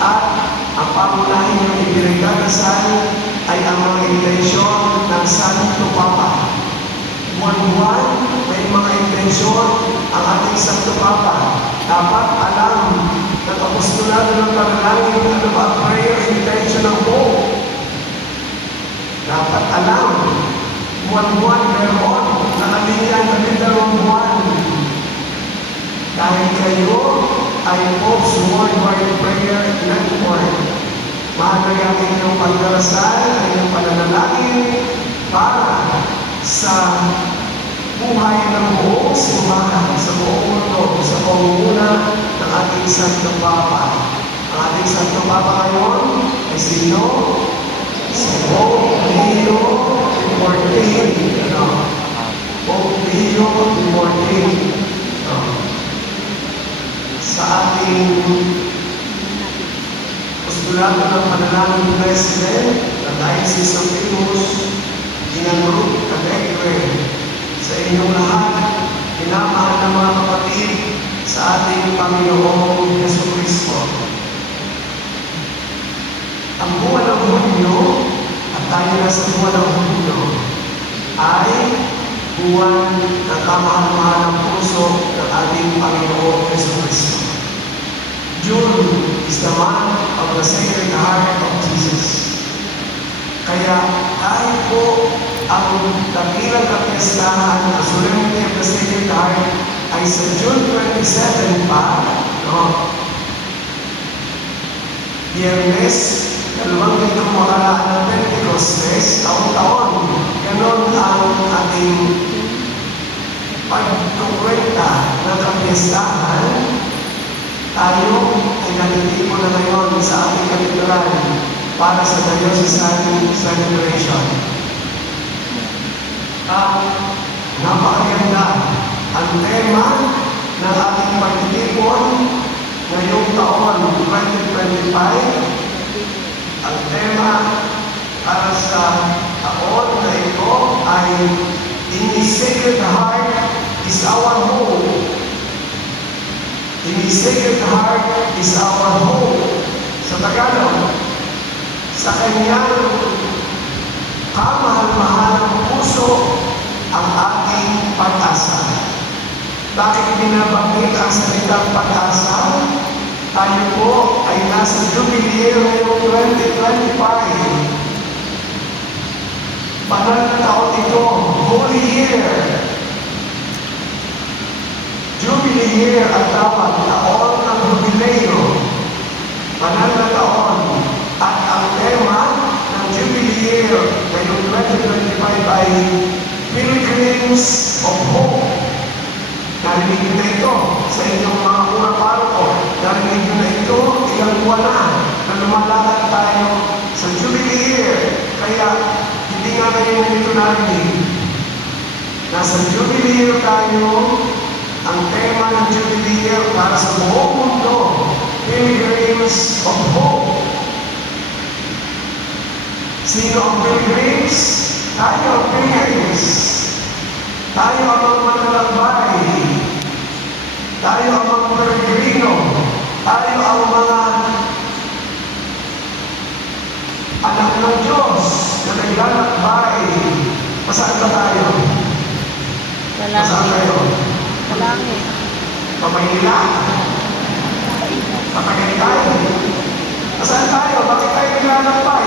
At ang pangunahin ng ipinagdadasal ay ang mga intensyon ng Santo Papa. Buwan-buwan, may mga intensyon ang ating Santo Papa. Dapat alam ng apostolado ng panalangin ano ba ang prayer intention ng Pope. Dapat alam, buwan-buwan meron, nakalinya na 2 buwan. Dahil kayo ay Pope's Worldwide Prayer Network. Mahalaga ang inyong pagdarasal, ang inyong pananalangin para sa buhay ng buong simbahan, sa buong mundo, sa pangunguna ng ating Santo Papa. Ang ating Santo Papa ngayon ay sino? Si Pope Leo XIV. Pope Leo XIV. Sa ating postulado ng panalangin president ng Diocese of Imus, Ginanurut Alegre, sa inyong lahat, pinamahal ng mga kapatid sa ating Panginoong Jesucristo. Ang buwan ng Hunyo, at tayo na sa buwan ng Hunyo, ay buwan ng kamahal-mahal ng puso ng ating Panginoong Jesucristo. June is the month of the Sacred Heart of Jesus. Kaya kahit po ang dakilang kapistahan ng Solemnity of the Sacred Heart ay sa June 27 pa, Biyernes, 2 litong makaraan ng Pentecostes, taon-taon, ganon ang ating pagkukwenta ng kapistahan. Tayo ay nalilipo na ngayon sa ating katedral para sa diocesan celebration. Napakaganda ang tema ng ating pagtitipon ngayong taon 2025. Ang tema para sa taon na ito ay In His Sacred Heart is our hope. In His Sacred Heart is our hope. Sa Tagalog, sa kanyang kamahal-mahal ng puso ang ating pag-asa. Bakit binabanggit ang salitang pag-asa? Tayo po ay nasa Jubilee ngayong 2025. Banal na taon ito, Holy Year. Jubilee Year ang tawag, taon ng Jubileo. Banal na taon. At ang tema ng Jubilee Year ngayong 2025 ay Pilgrims of Hope. Narinig nyo na ito sa inyong mga pura-paroko. Narinig nyo na ito ilang buwan na lumalakad tayo sa Jubilee Year. Kaya hindi nga kayo nito narinig. Nasa Jubilee Year tayo. Ang tema ng Jubilee Year para sa buong mundo, Pilgrims of Hope. Sino ang pilgrims? Tayo ang pilgrims. Tayo ang mga manlalakbay. Tayo ang mga peregrino. Tayo ang mga anak ng Diyos na naglalakbay. Masaan ba tayo? Masaan tayo? Malangit. Pamanila. Sa Tagaytay. Masaan tayo? Bakit tayo naglalakbay?